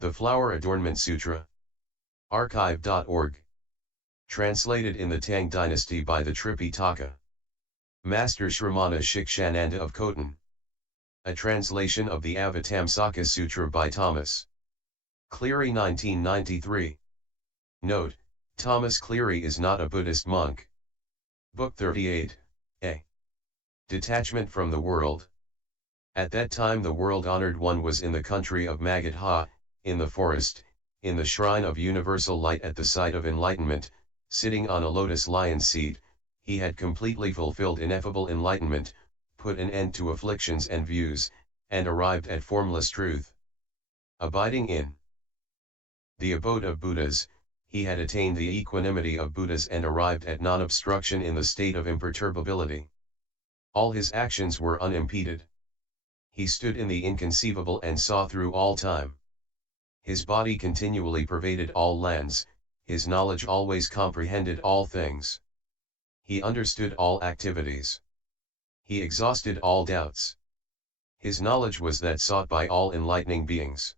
The Flower Adornment Sutra. Archive.org. Translated in the Tang Dynasty by the Tripitaka. Master Shramana Shikshananda of Khotan. A translation of the Avatamsaka-Sutra by Thomas Cleary 1993. Note, Thomas Cleary is not a Buddhist monk. Book 38, A. Detachment from the World. At that time the world-honored one was in the country of Magadha, in the forest, in the shrine of universal light at the site of enlightenment, sitting on a lotus lion seat. He had completely fulfilled ineffable enlightenment, put an end to afflictions and views, and arrived at formless truth. Abiding in the abode of Buddhas, he had attained the equanimity of Buddhas and arrived at non-obstruction in the state of imperturbability. All his actions were unimpeded. He stood in the inconceivable and saw through all time. His body continually pervaded all lands, his knowledge always comprehended all things. He understood all activities. He exhausted all doubts. His knowledge was that sought by all enlightening beings.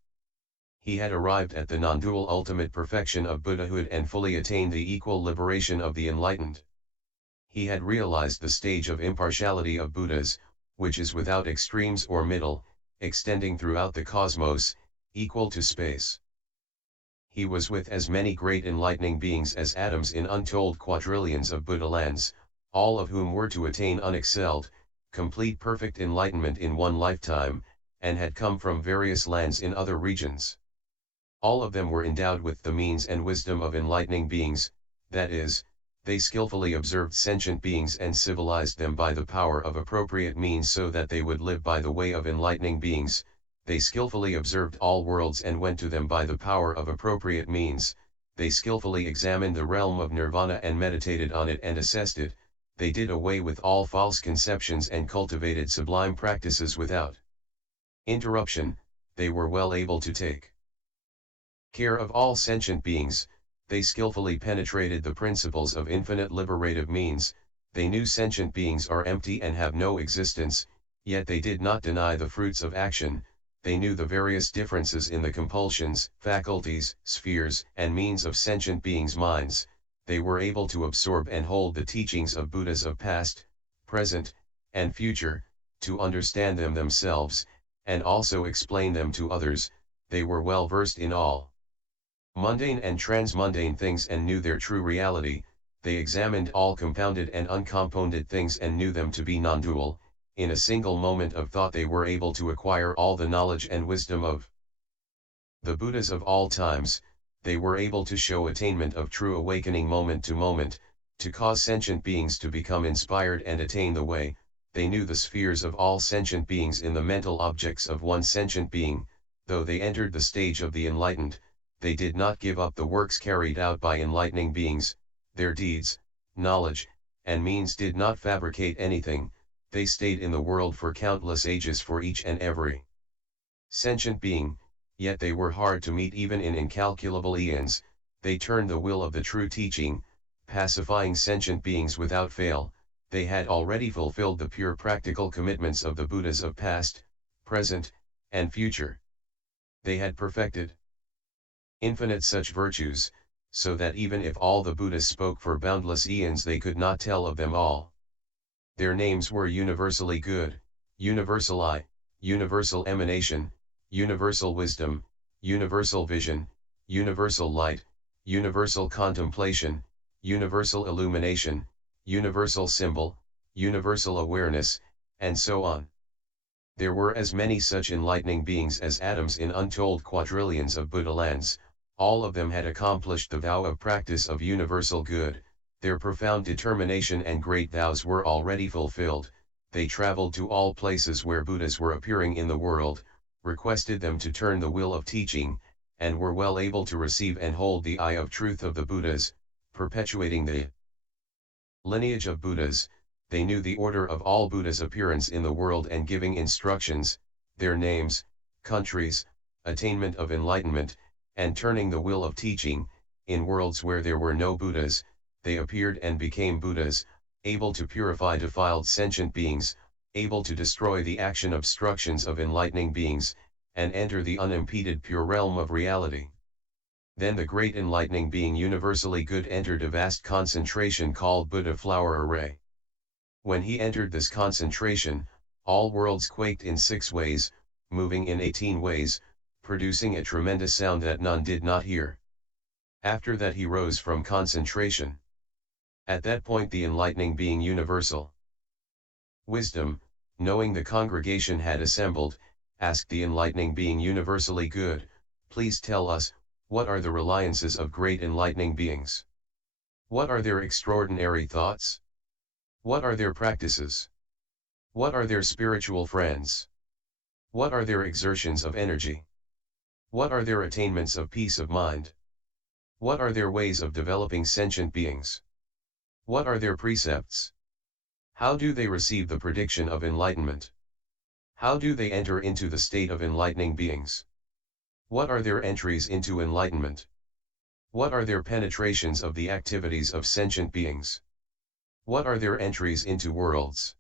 He had arrived at the non-dual ultimate perfection of Buddhahood and fully attained the equal liberation of the enlightened. He had realized the stage of impartiality of Buddhas, which is without extremes or middle, extending throughout the cosmos, equal to space. He was with as many great enlightening beings as atoms in untold quadrillions of Buddha lands, all of whom were to attain unexcelled, complete perfect enlightenment in one lifetime, and had come from various lands in other regions. All of them were endowed with the means and wisdom of enlightening beings, that is, they skillfully observed sentient beings and civilized them by the power of appropriate means so that they would live by the way of enlightening beings. They skillfully observed all worlds and went to them by the power of appropriate means. They skillfully examined the realm of nirvana and meditated on it and assessed it. They did away with all false conceptions and cultivated sublime practices without interruption. They were well able to take care of all sentient beings. They skillfully penetrated the principles of infinite liberative means. They knew sentient beings are empty and have no existence, yet they did not deny the fruits of action. They knew the various differences in the compulsions, faculties, spheres, and means of sentient beings' minds. They were able to absorb and hold the teachings of Buddhas of past, present, and future, to understand them themselves, and also explain them to others. They were well versed in all mundane and transmundane things and knew their true reality. They examined all compounded and uncompounded things and knew them to be non-dual. In a single moment of thought they were able to acquire all the knowledge and wisdom of the Buddhas of all times. They were able to show attainment of true awakening moment to moment, to cause sentient beings to become inspired and attain the way. They knew the spheres of all sentient beings in the mental objects of one sentient being. Though they entered the stage of the enlightened, they did not give up the works carried out by enlightening beings. Their deeds, knowledge, and means did not fabricate anything. They stayed in the world for countless ages for each and every sentient being, yet they were hard to meet even in incalculable eons. They turned the will of the true teaching, pacifying sentient beings without fail. They had already fulfilled the pure practical commitments of the Buddhas of past, present, and future. They had perfected infinite such virtues, so that even if all the Buddhas spoke for boundless eons they could not tell of them all. Their names were universally good, universal eye, universal emanation, universal wisdom, universal vision, universal light, universal contemplation, universal illumination, universal symbol, universal awareness, and so on. There were as many such enlightening beings as atoms in untold quadrillions of Buddha lands. All of them had accomplished the vow of practice of universal good. Their profound determination and great vows were already fulfilled. They traveled to all places where Buddhas were appearing in the world, requested them to turn the wheel of teaching, and were well able to receive and hold the eye of truth of the Buddhas, perpetuating the lineage of Buddhas. They knew the order of all Buddhas' appearance in the world and giving instructions, their names, countries, attainment of enlightenment, and turning the wheel of teaching. In worlds where there were no Buddhas, they appeared and became Buddhas, able to purify defiled sentient beings, able to destroy the action obstructions of enlightening beings, and enter the unimpeded pure realm of reality. Then the great enlightening being universally good entered a vast concentration called Buddha flower array. When he entered this concentration, all worlds quaked in 6 ways, moving in 18 ways, producing a tremendous sound that none did not hear. After that he rose from concentration. At that point the enlightening being universal wisdom, knowing the congregation had assembled, asked the enlightening being universally good, please tell us, what are the reliances of great enlightening beings? What are their extraordinary thoughts? What are their practices? What are their spiritual friends? What are their exertions of energy? What are their attainments of peace of mind? What are their ways of developing sentient beings? What are their precepts? How do they receive the prediction of enlightenment? How do they enter into the state of enlightening beings? What are their entries into enlightenment? What are their penetrations of the activities of sentient beings? What are their entries into worlds?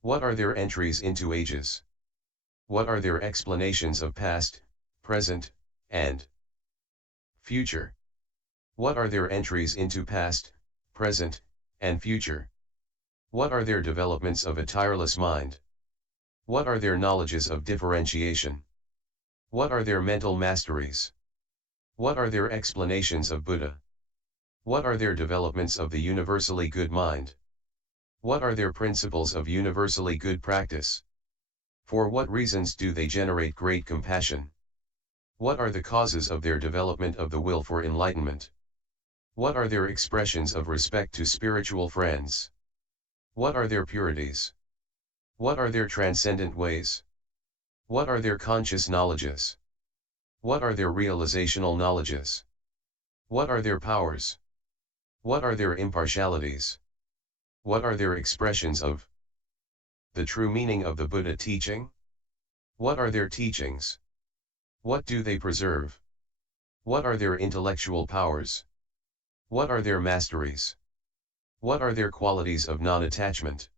What are their entries into ages? What are their explanations of past, present, and future? What are their entries into past, present, and future? What are their developments of a tireless mind? What are their knowledges of differentiation? What are their mental masteries? What are their explanations of Buddha? What are their developments of the universally good mind? What are their principles of universally good practice? For what reasons do they generate great compassion? What are the causes of their development of the will for enlightenment? What are their expressions of respect to spiritual friends? What are their purities? What are their transcendent ways? What are their conscious knowledges? What are their realizational knowledges? What are their powers? What are their impartialities? What are their expressions of the true meaning of the Buddha teaching? What are their teachings? What do they preserve? What are their intellectual powers? What are their masteries? What are their qualities of non-attachment?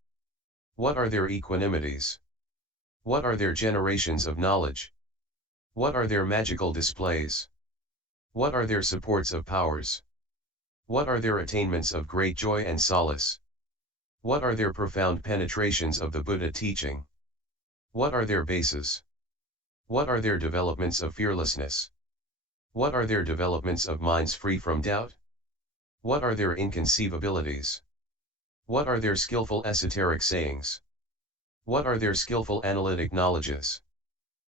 What are their equanimities? What are their generations of knowledge? What are their magical displays? What are their supports of powers? What are their attainments of great joy and solace? What are their profound penetrations of the Buddha teaching? What are their bases? What are their developments of fearlessness? What are their developments of minds free from doubt? What are their inconceivabilities? What are their skillful esoteric sayings? What are their skillful analytic knowledges?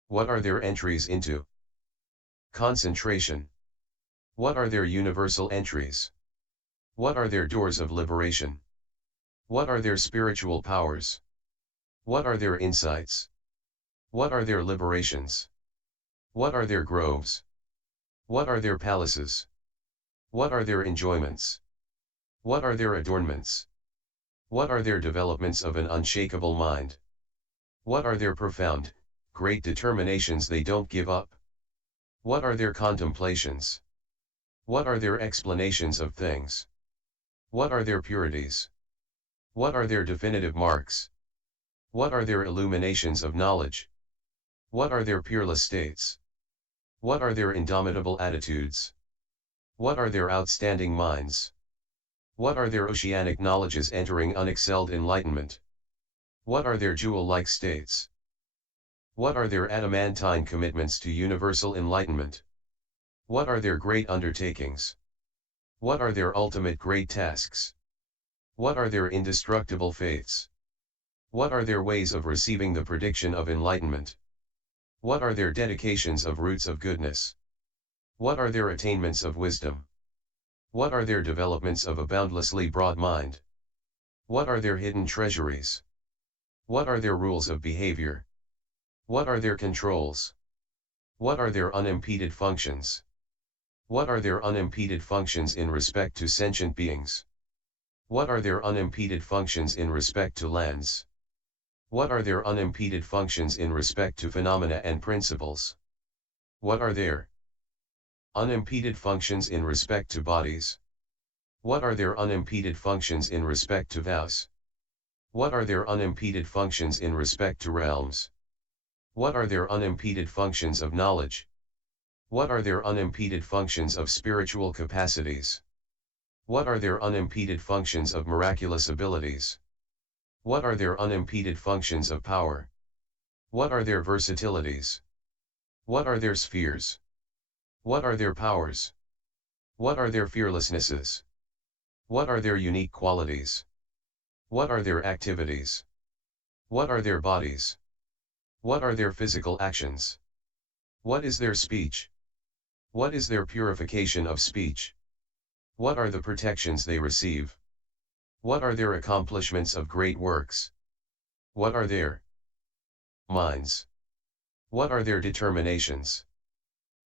What are their entries into concentration? What are their universal entries? What are their doors of liberation? What are their spiritual powers? What are their insights? What are their liberations? What are their groves? What are their palaces? What are their enjoyments? What are their adornments? What are their developments of an unshakable mind? What are their profound, great determinations they don't give up? What are their contemplations? What are their explanations of things? What are their purities? What are their definitive marks? What are their illuminations of knowledge? What are their peerless states? What are their indomitable attitudes? What are their outstanding minds? What are their oceanic knowledges entering unexcelled enlightenment? What are their jewel-like states? What are their adamantine commitments to universal enlightenment? What are their great undertakings? What are their ultimate great tasks? What are their indestructible faiths? What are their ways of receiving the prediction of enlightenment? What are their dedications of roots of goodness? What are their attainments of wisdom? What are their developments of a boundlessly broad mind? What are their hidden treasuries? What are their rules of behavior? What are their controls? What are their unimpeded functions? What are their unimpeded functions in respect to sentient beings? What are their unimpeded functions in respect to lands? What are their unimpeded functions in respect to phenomena and principles? What are their unimpeded functions in respect to bodies? What are their unimpeded functions in respect to vows? What are their unimpeded functions in respect to realms? What are their unimpeded functions of knowledge? What are their unimpeded functions of spiritual capacities? What are their unimpeded functions of miraculous abilities? What are their unimpeded functions of power? What are their versatilities? What are their spheres? What are their powers? What are their fearlessnesses? What are their unique qualities? What are their activities? What are their bodies? What are their physical actions? What is their speech? What is their purification of speech? What are the protections they receive? What are their accomplishments of great works? What are their minds? What are their determinations?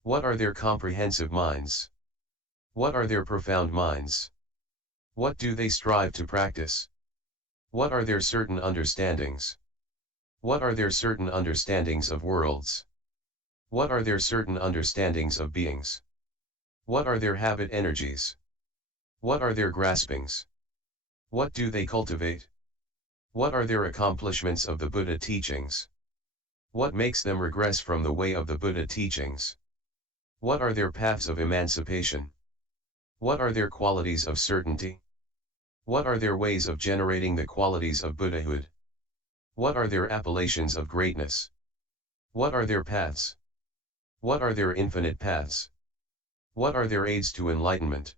What are their comprehensive minds? What are their profound minds? What do they strive to practice? What are their certain understandings? What are their certain understandings of worlds? What are their certain understandings of beings? What are their habit energies? What are their graspings? What do they cultivate? What are their accomplishments of the Buddha teachings? What makes them regress from the way of the Buddha teachings? What are their paths of emancipation? What are their qualities of certainty? What are their ways of generating the qualities of Buddhahood? What are their appellations of greatness? What are their paths? What are their infinite paths? What are their aids to enlightenment?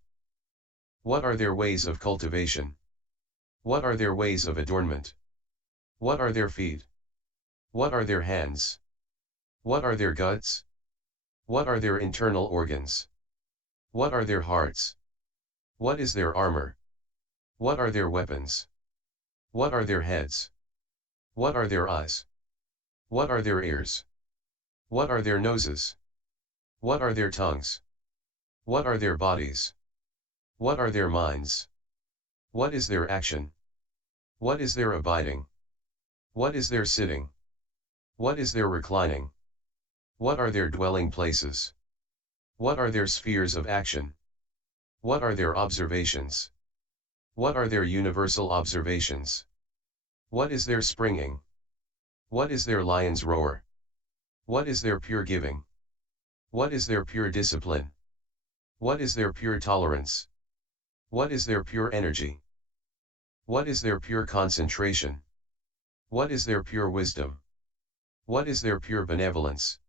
What are their ways of cultivation? What are their ways of adornment? What are their feet? What are their hands? What are their guts? What are their internal organs? What are their hearts? What is their armor? What are their weapons? What are their heads? What are their eyes? What are their ears? What are their noses? What are their tongues? What are their bodies? What are their minds? What is their action? What is their abiding? What is their sitting? What is their reclining? What are their dwelling places? What are their spheres of action? What are their observations? What are their universal observations? What is their springing? What is their lion's roar? What is their pure giving? What is their pure discipline? What is their pure tolerance? What is their pure energy? What is their pure concentration? What is their pure wisdom? What is their pure benevolence?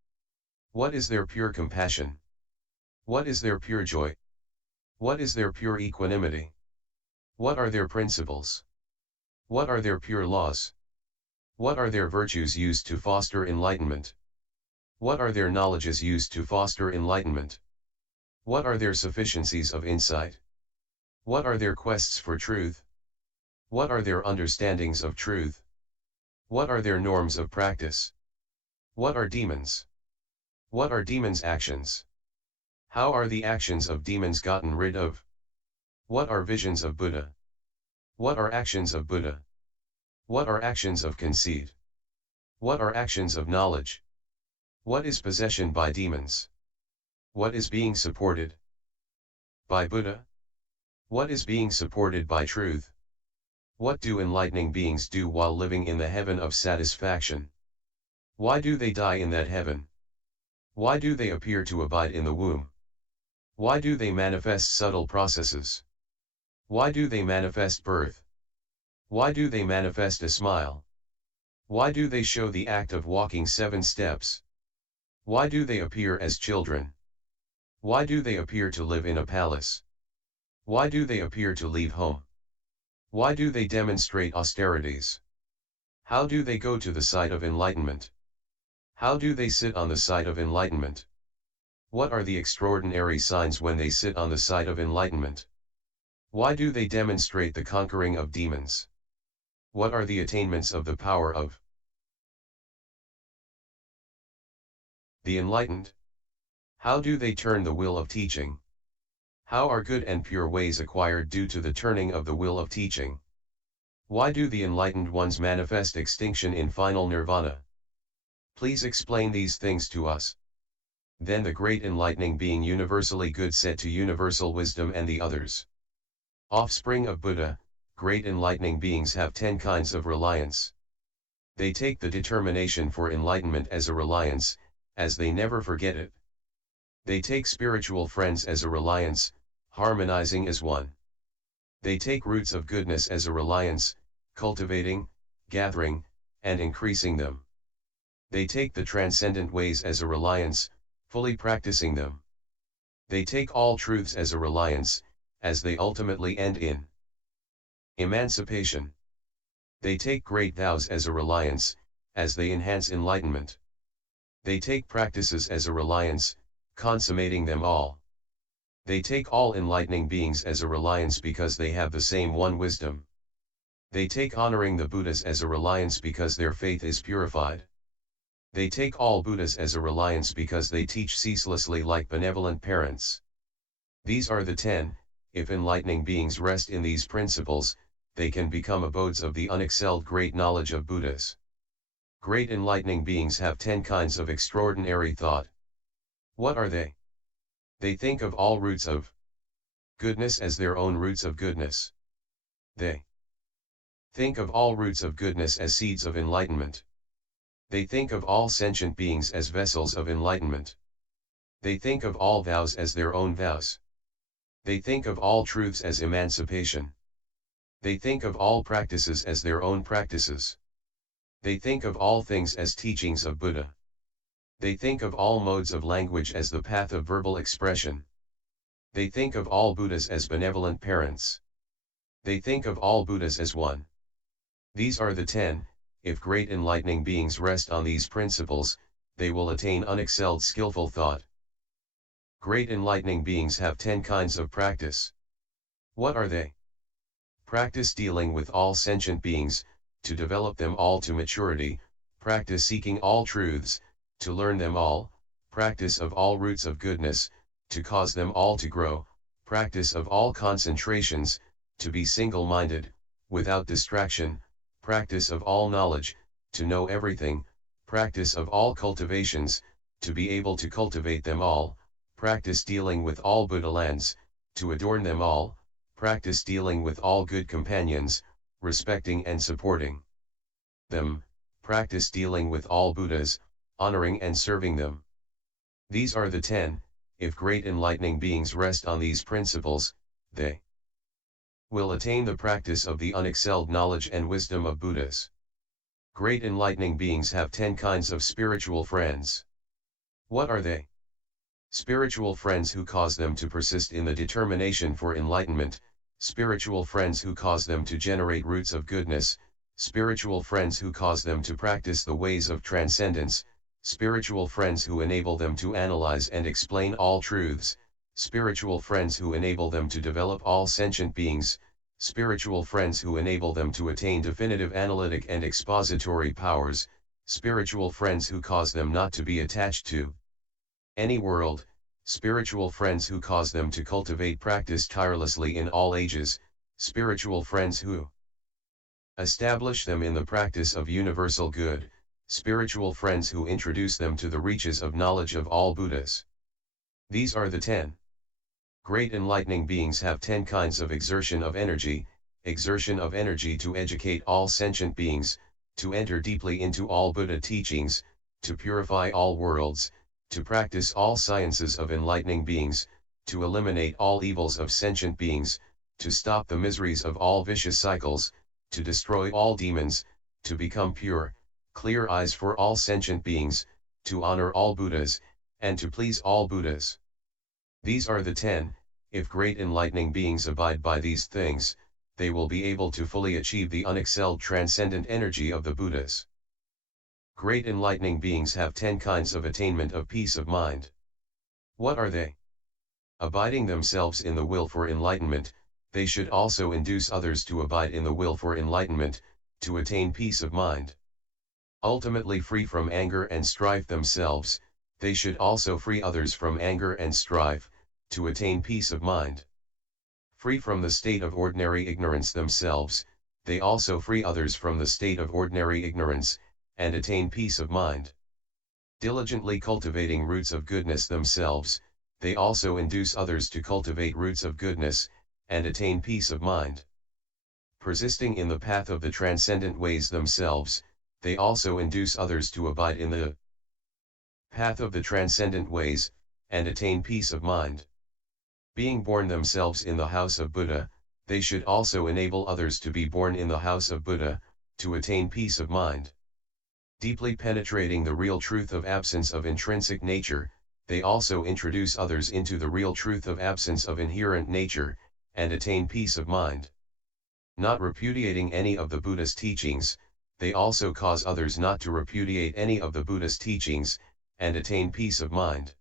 What is their pure compassion? What is their pure joy? What is their pure equanimity? What are their principles? What are their pure laws? What are their virtues used to foster enlightenment? What are their knowledges used to foster enlightenment? What are their sufficiencies of insight? What are their quests for truth? What are their understandings of truth? What are their norms of practice? What are demons? What are demons' actions? How are the actions of demons gotten rid of? What are visions of Buddha? What are actions of Buddha? What are actions of conceit? What are actions of knowledge? What is possession by demons? What is being supported by Buddha? What is being supported by truth? What do enlightening beings do while living in the heaven of satisfaction? Why do they die in that heaven? Why do they appear to abide in the womb? Why do they manifest subtle processes? Why do they manifest birth? Why do they manifest a smile? Why do they show the act of walking 7 steps? Why do they appear as children? Why do they appear to live in a palace? Why do they appear to leave home? Why do they demonstrate austerities? How do they go to the side of enlightenment? How do they sit on the side of enlightenment? What are the extraordinary signs when they sit on the side of enlightenment? Why do they demonstrate the conquering of demons? What are the attainments of the power of the enlightened? How do they turn the will of teaching? How are good and pure ways acquired due to the turning of the will of teaching? Why do the enlightened ones manifest extinction in final nirvana? Please explain these things to us. Then the great enlightening being universally good said to universal wisdom and the others, offspring of Buddha, great enlightening beings have 10 kinds of reliance. They take the determination for enlightenment as a reliance, as they never forget it. They take spiritual friends as a reliance, harmonizing as one. They take roots of goodness as a reliance, cultivating, gathering, and increasing them. They take the transcendent ways as a reliance, fully practicing them. They take all truths as a reliance, as they ultimately end in emancipation. They take great vows as a reliance, as they enhance enlightenment. They take practices as a reliance, consummating them all. They take all enlightening beings as a reliance because they have the same one wisdom. They take honoring the Buddhas as a reliance because their faith is purified. They take all Buddhas as a reliance because they teach ceaselessly like benevolent parents. These are the 10, if enlightening beings rest in these principles, they can become abodes of the unexcelled great knowledge of Buddhas. Great enlightening beings have 10 kinds of extraordinary thought. What are they? They think of all roots of goodness as their own roots of goodness. They think of all roots of goodness as seeds of enlightenment. They think of all sentient beings as vessels of enlightenment. They think of all vows as their own vows. They think of all truths as emancipation. They think of all practices as their own practices. They think of all things as teachings of Buddha. They think of all modes of language as the path of verbal expression. They think of all Buddhas as benevolent parents. They think of all Buddhas as one. These are the 10, if great enlightening beings rest on these principles, they will attain unexcelled skillful thought. Great enlightening beings have 10 kinds of practice. What are they? Practice dealing with all sentient beings, to develop them all to maturity, practice seeking all truths, to learn them all, practice of all roots of goodness, to cause them all to grow, practice of all concentrations, to be single-minded, without distraction, practice of all knowledge, to know everything, practice of all cultivations, to be able to cultivate them all, practice dealing with all Buddha lands, to adorn them all, practice dealing with all good companions, respecting and supporting them, practice dealing with all Buddhas, honoring and serving them. These are the 10, if great enlightening beings rest on these principles, they will attain the practice of the unexcelled knowledge and wisdom of Buddhas. Great enlightening beings have 10 kinds of spiritual friends. What are they? Spiritual friends who cause them to persist in the determination for enlightenment, spiritual friends who cause them to generate roots of goodness, spiritual friends who cause them to practice the ways of transcendence, spiritual friends who enable them to analyze and explain all truths, spiritual friends who enable them to develop all sentient beings, spiritual friends who enable them to attain definitive analytic and expository powers, spiritual friends who cause them not to be attached to any world, spiritual friends who cause them to cultivate practice tirelessly in all ages, spiritual friends who establish them in the practice of universal good, spiritual friends who introduce them to the reaches of knowledge of all Buddhas. These are the 10. Great enlightening beings have 10 kinds of exertion of energy to educate all sentient beings, to enter deeply into all Buddha teachings, to purify all worlds, to practice all sciences of enlightening beings, to eliminate all evils of sentient beings, to stop the miseries of all vicious cycles, to destroy all demons, to become pure, clear eyes for all sentient beings, to honor all Buddhas, and to please all Buddhas. These are the 10, if great enlightening beings abide by these things, they will be able to fully achieve the unexcelled transcendent energy of the Buddhas. Great enlightening beings have 10 kinds of attainment of peace of mind. What are they? Abiding themselves in the will for enlightenment, they should also induce others to abide in the will for enlightenment, to attain peace of mind. Ultimately free from anger and strife themselves, they should also free others from anger and strife, to attain peace of mind. Free from the state of ordinary ignorance themselves, they also free others from the state of ordinary ignorance, and attain peace of mind. Diligently cultivating roots of goodness themselves, they also induce others to cultivate roots of goodness, and attain peace of mind. Persisting in the path of the transcendent ways themselves, they also induce others to abide in the path of the transcendent ways, and attain peace of mind. Being born themselves in the house of Buddha, they should also enable others to be born in the house of Buddha, to attain peace of mind. Deeply penetrating the real truth of absence of intrinsic nature, they also introduce others into the real truth of absence of inherent nature, and attain peace of mind. Not repudiating any of the Buddha's teachings, they also cause others not to repudiate any of the Buddha's teachings, and attain peace of mind.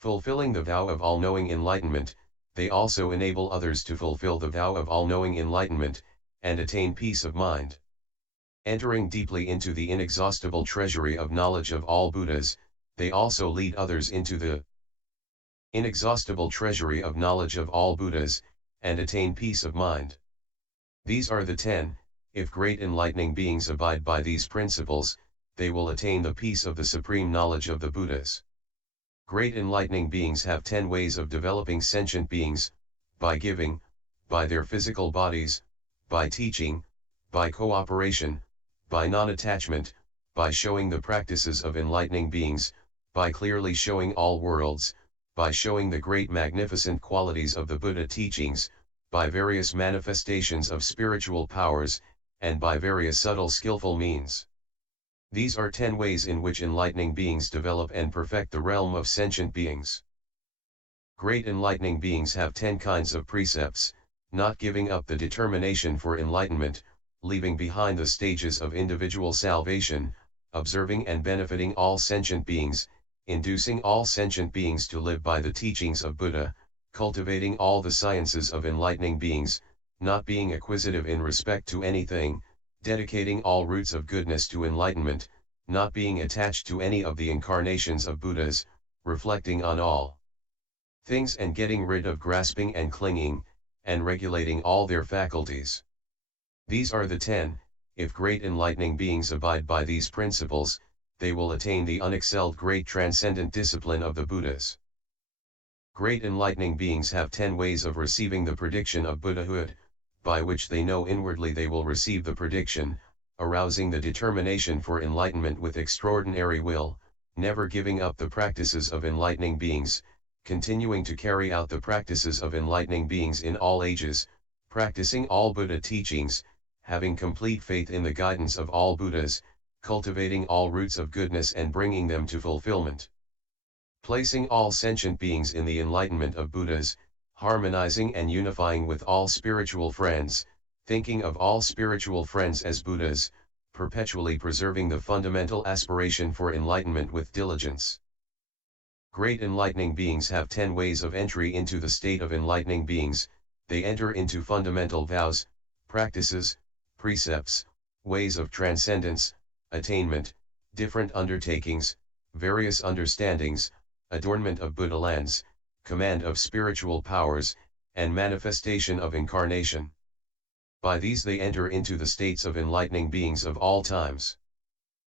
Fulfilling the vow of all-knowing enlightenment, they also enable others to fulfill the vow of all-knowing enlightenment, and attain peace of mind. Entering deeply into the inexhaustible treasury of knowledge of all Buddhas, they also lead others into the inexhaustible treasury of knowledge of all Buddhas, and attain peace of mind. These are the 10, if great enlightening beings abide by these principles, they will attain the peace of the supreme knowledge of the Buddhas. Great enlightening beings have 10 ways of developing sentient beings, by giving, by their physical bodies, by teaching, by cooperation, by non-attachment, by showing the practices of enlightening beings, by clearly showing all worlds, by showing the great magnificent qualities of the Buddha teachings, by various manifestations of spiritual powers, and by various subtle skillful means. These are 10 ways in which enlightening beings develop and perfect the realm of sentient beings. Great enlightening beings have 10 kinds of precepts: not giving up the determination for enlightenment, leaving behind the stages of individual salvation, observing and benefiting all sentient beings, inducing all sentient beings to live by the teachings of Buddha, cultivating all the sciences of enlightening beings, not being acquisitive in respect to anything, dedicating all roots of goodness to enlightenment, not being attached to any of the incarnations of Buddhas, reflecting on all things and getting rid of grasping and clinging, and regulating all their faculties. These are the 10, if great enlightening beings abide by these principles, they will attain the unexcelled great transcendent discipline of the Buddhas. Great enlightening beings have 10 ways of receiving the prediction of Buddhahood, by which they know inwardly they will receive the prediction, arousing the determination for enlightenment with extraordinary will, never giving up the practices of enlightening beings, continuing to carry out the practices of enlightening beings in all ages, practicing all Buddha teachings, having complete faith in the guidance of all Buddhas, cultivating all roots of goodness and bringing them to fulfillment. Placing all sentient beings in the enlightenment of Buddhas, harmonizing and unifying with all spiritual friends, thinking of all spiritual friends as Buddhas, perpetually preserving the fundamental aspiration for enlightenment with diligence. Great enlightening beings have 10 ways of entry into the state of enlightening beings. They enter into fundamental vows, practices, precepts, ways of transcendence, attainment, different undertakings, various understandings, adornment of Buddha lands, command of spiritual powers, and manifestation of incarnation. By these they enter into the states of enlightening beings of all times.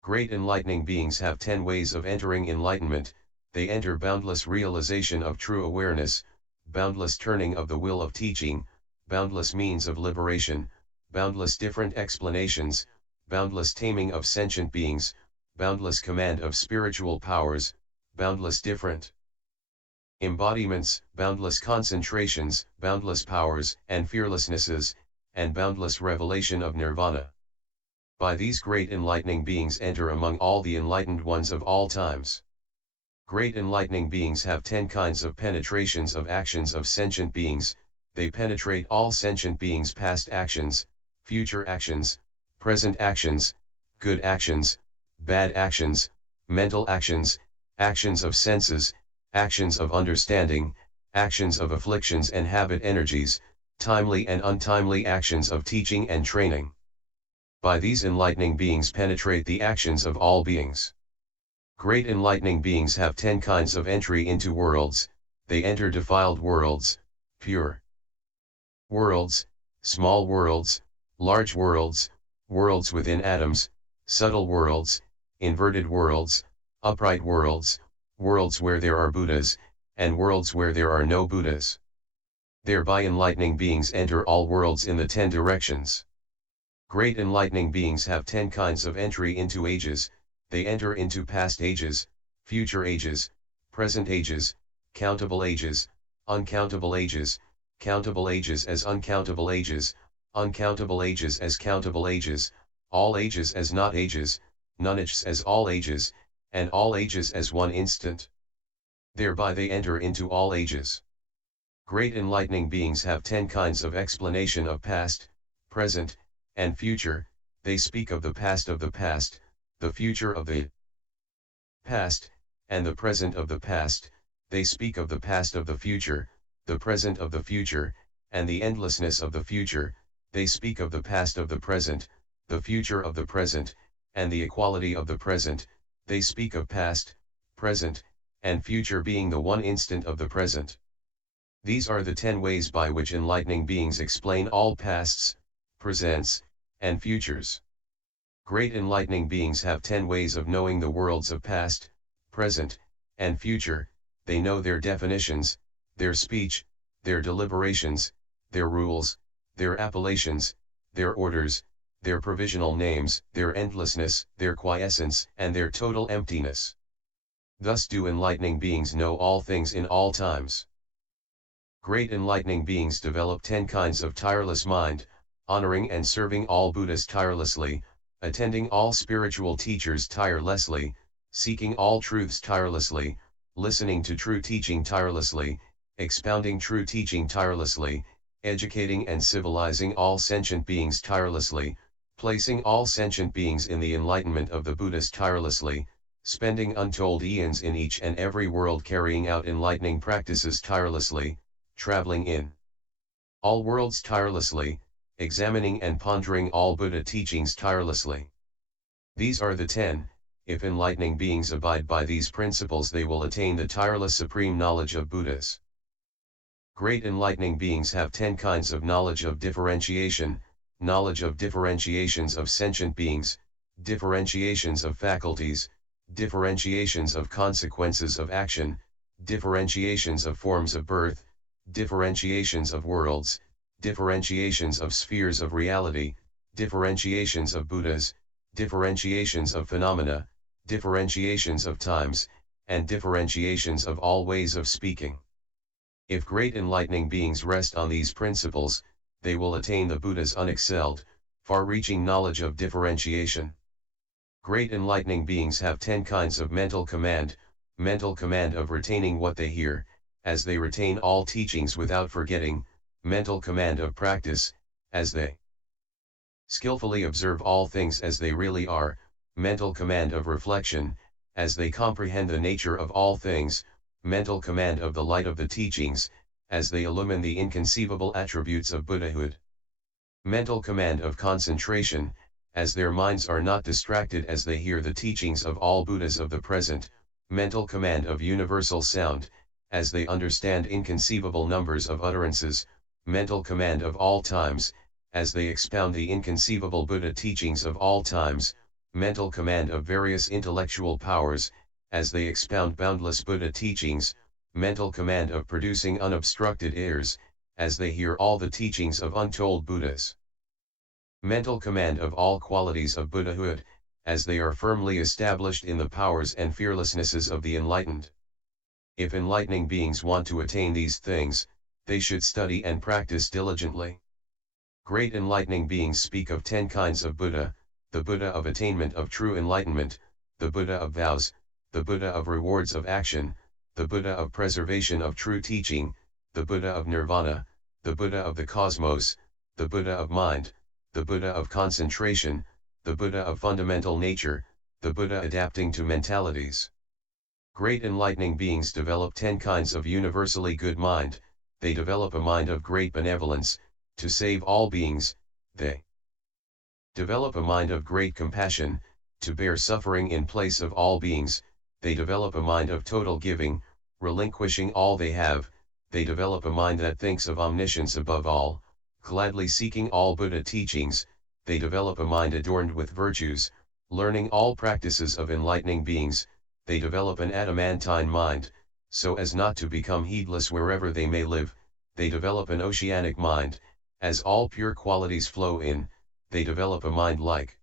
Great enlightening beings have 10 ways of entering enlightenment. They enter boundless realization of true awareness, boundless turning of the will of teaching, boundless means of liberation, boundless different explanations, boundless taming of sentient beings, boundless command of spiritual powers, boundless different embodiments, boundless concentrations, boundless powers and fearlessnesses, and boundless revelation of nirvana. By these great enlightening beings enter among all the enlightened ones of all times. Great enlightening beings have 10 kinds of penetrations of actions of sentient beings. They penetrate all sentient beings' past actions, future actions, present actions, good actions, bad actions, mental actions, actions of senses, actions of understanding, actions of afflictions and habit energies, timely and untimely actions of teaching and training. By these enlightening beings penetrate the actions of all beings. Great enlightening beings have 10 kinds of entry into worlds. They enter defiled worlds, pure worlds, small worlds, large worlds, worlds within atoms, subtle worlds, inverted worlds, upright worlds, worlds where there are Buddhas, and worlds where there are no Buddhas. Thereby enlightening beings enter all worlds in the 10 directions. Great enlightening beings have 10 kinds of entry into ages. They enter into past ages, future ages, present ages, countable ages, uncountable ages, countable ages as uncountable ages, uncountable ages as countable ages, all ages as not ages, none ages as all ages, and all ages as one instant. Thereby they enter into all ages. Great enlightening beings have 10 kinds of explanation of past, present, and future. They speak of the past, the future of the past, and the present of the past. They speak of the past of the future, the present of the future, and the endlessness of the future. They speak of the past of the present, the future of the present, and the equality of the present. They speak of past, present, and future being the one instant of the present. These are the 10 ways by which enlightening beings explain all pasts, presents, and futures. Great enlightening beings have 10 ways of knowing the worlds of past, present, and future. They know their definitions, their speech, their deliberations, their rules, their appellations, their orders, their provisional names, their endlessness, their quiescence, and their total emptiness. Thus do enlightening beings know all things in all times. Great enlightening beings develop 10 kinds of tireless mind, honoring and serving all Buddhas tirelessly, attending all spiritual teachers tirelessly, seeking all truths tirelessly, listening to true teaching tirelessly, expounding true teaching tirelessly, educating and civilizing all sentient beings tirelessly, placing all sentient beings in the enlightenment of the Buddhas tirelessly, spending untold eons in each and every world carrying out enlightening practices tirelessly, traveling in all worlds tirelessly, examining and pondering all Buddha teachings tirelessly. These are the 10. If enlightening beings abide by these principles, they will attain the tireless supreme knowledge of Buddhas. Great enlightening beings have 10 kinds of knowledge of differentiation, knowledge of differentiations of sentient beings, differentiations of faculties, differentiations of consequences of action, differentiations of forms of birth, differentiations of worlds, differentiations of spheres of reality, differentiations of Buddhas, differentiations of phenomena, differentiations of times, and differentiations of all ways of speaking. If great enlightening beings rest on these principles, they will attain the Buddha's unexcelled, far-reaching knowledge of differentiation. Great enlightening beings have 10 kinds of mental command of retaining what they hear, as they retain all teachings without forgetting, mental command of practice, as they skillfully observe all things as they really are, mental command of reflection, as they comprehend the nature of all things, mental command of the light of the teachings, as they illumine the inconceivable attributes of Buddhahood. Mental command of concentration, as their minds are not distracted as they hear the teachings of all Buddhas of the present, mental command of universal sound, as they understand inconceivable numbers of utterances, mental command of all times, as they expound the inconceivable Buddha teachings of all times, mental command of various intellectual powers, as they expound boundless Buddha teachings, mental command of producing unobstructed ears, as they hear all the teachings of untold Buddhas. Mental command of all qualities of Buddhahood, as they are firmly established in the powers and fearlessnesses of the enlightened. If enlightening beings want to attain these things, they should study and practice diligently. Great enlightening beings speak of 10 kinds of Buddha, the Buddha of attainment of true enlightenment, the Buddha of vows, the Buddha of rewards of action, the Buddha of preservation of true teaching, the Buddha of nirvana, the Buddha of the cosmos, the Buddha of mind, the Buddha of concentration, the Buddha of fundamental nature, the Buddha adapting to mentalities. Great enlightening beings develop 10 kinds of universally good mind. They develop a mind of great benevolence, to save all beings. They develop a mind of great compassion, to bear suffering in place of all beings. They develop a mind of total giving, relinquishing all they have. They develop a mind that thinks of omniscience above all, gladly seeking all Buddha teachings. They develop a mind adorned with virtues, learning all practices of enlightening beings. They develop an adamantine mind, so as not to become heedless wherever they may live. They develop an oceanic mind, as all pure qualities flow in. they develop a mind like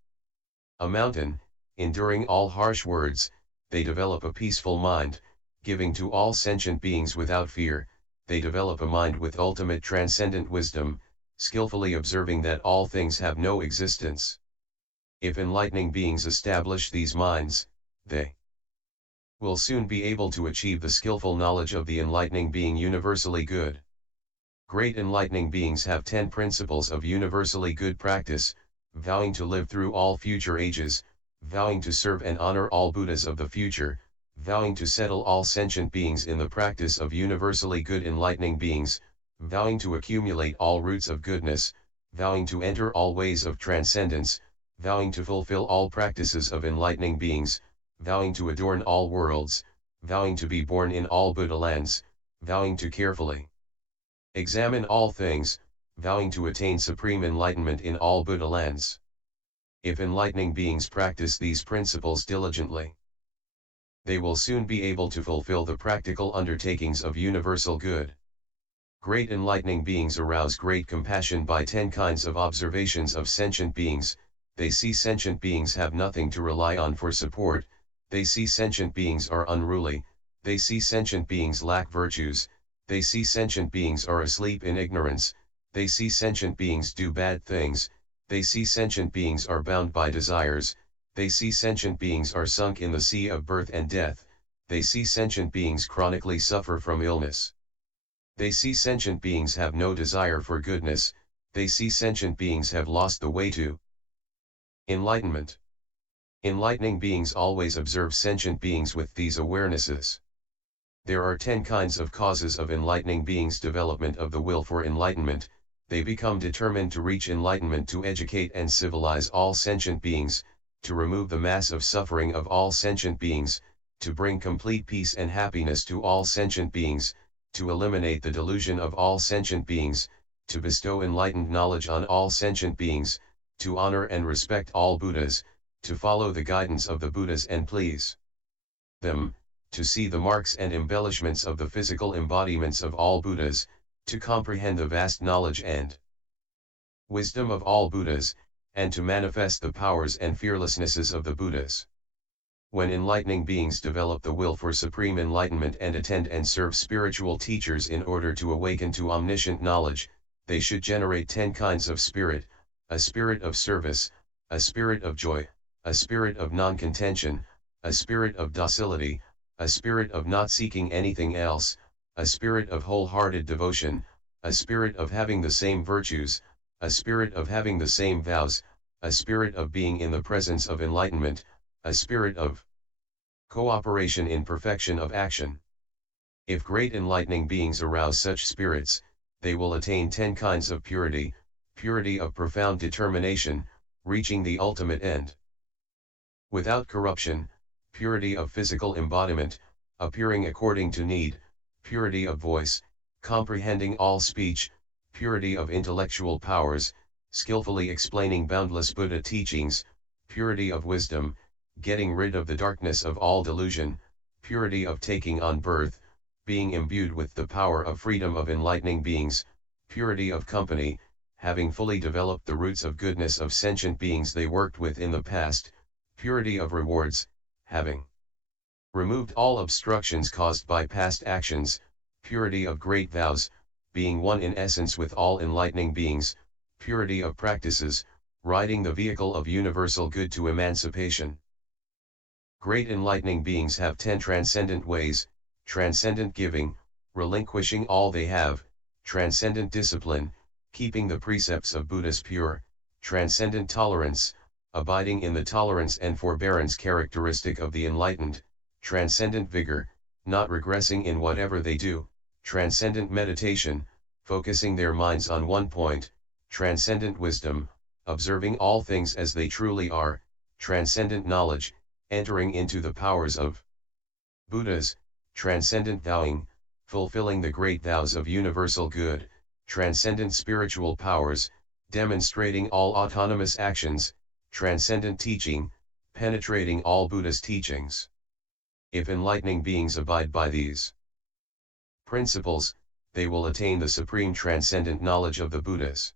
a mountain, enduring all harsh words, they develop a peaceful mind, giving to all sentient beings without fear, they develop a mind with ultimate transcendent wisdom, skillfully observing that all things have no existence. If enlightening beings establish these minds, they will soon be able to achieve the skillful knowledge of the enlightening being universally good. Great enlightening beings have 10 principles of universally good practice, vowing to live through all future ages, vowing to serve and honor all Buddhas of the future, vowing to settle all sentient beings in the practice of universally good enlightening beings, vowing to accumulate all roots of goodness, vowing to enter all ways of transcendence, vowing to fulfill all practices of enlightening beings, vowing to adorn all worlds, vowing to be born in all Buddha lands, vowing to carefully examine all things, vowing to attain supreme enlightenment in all Buddha lands. If enlightening beings practice these principles diligently, they will soon be able to fulfill the practical undertakings of universal good. Great enlightening beings arouse great compassion by 10 kinds of observations of sentient beings. They see sentient beings have nothing to rely on for support, they see sentient beings are unruly, they see sentient beings lack virtues, they see sentient beings are asleep in ignorance, they see sentient beings do bad things, they see sentient beings are bound by desires, they see sentient beings are sunk in the sea of birth and death, they see sentient beings chronically suffer from illness. They see sentient beings have no desire for goodness, they see sentient beings have lost the way to enlightenment. Enlightening beings always observe sentient beings with these awarenesses. There are 10 kinds of causes of enlightening beings' development of the will for enlightenment. They become determined to reach enlightenment to educate and civilize all sentient beings, to remove the mass of suffering of all sentient beings, to bring complete peace and happiness to all sentient beings, to eliminate the delusion of all sentient beings, to bestow enlightened knowledge on all sentient beings, to honor and respect all Buddhas, to follow the guidance of the Buddhas and please them, to see the marks and embellishments of the physical embodiments of all Buddhas, to comprehend the vast knowledge and wisdom of all Buddhas, and to manifest the powers and fearlessnesses of the Buddhas. When enlightening beings develop the will for supreme enlightenment and attend and serve spiritual teachers in order to awaken to omniscient knowledge, they should generate 10 kinds of spirit, a spirit of service, a spirit of joy, a spirit of non-contention, a spirit of docility, a spirit of not seeking anything else, a spirit of wholehearted devotion, a spirit of having the same virtues, a spirit of having the same vows, a spirit of being in the presence of enlightenment, a spirit of cooperation in perfection of action. If great enlightening beings arouse such spirits, they will attain 10 kinds of purity, purity of profound determination, reaching the ultimate end. Without corruption, purity of physical embodiment, appearing according to need, purity of voice, comprehending all speech, purity of intellectual powers, skillfully explaining boundless Buddha teachings, purity of wisdom, getting rid of the darkness of all delusion, purity of taking on birth, being imbued with the power of freedom of enlightening beings, purity of company, having fully developed the roots of goodness of sentient beings they worked with in the past, purity of rewards, having removed all obstructions caused by past actions, purity of great vows, being one in essence with all enlightening beings, purity of practices, riding the vehicle of universal good to emancipation. Great enlightening beings have 10 transcendent ways: transcendent giving, relinquishing all they have; transcendent discipline, keeping the precepts of Buddhas pure; transcendent tolerance, abiding in the tolerance and forbearance characteristic of the enlightened; transcendent vigor, not regressing in whatever they do; transcendent meditation, focusing their minds on one point; transcendent wisdom, observing all things as they truly are; transcendent knowledge, entering into the powers of Buddhas; transcendent vowing, fulfilling the great vows of universal good; transcendent spiritual powers, demonstrating all autonomous actions; transcendent teaching, penetrating all Buddha's teachings. If enlightening beings abide by these principles, they will attain the supreme transcendent knowledge of the Buddhas.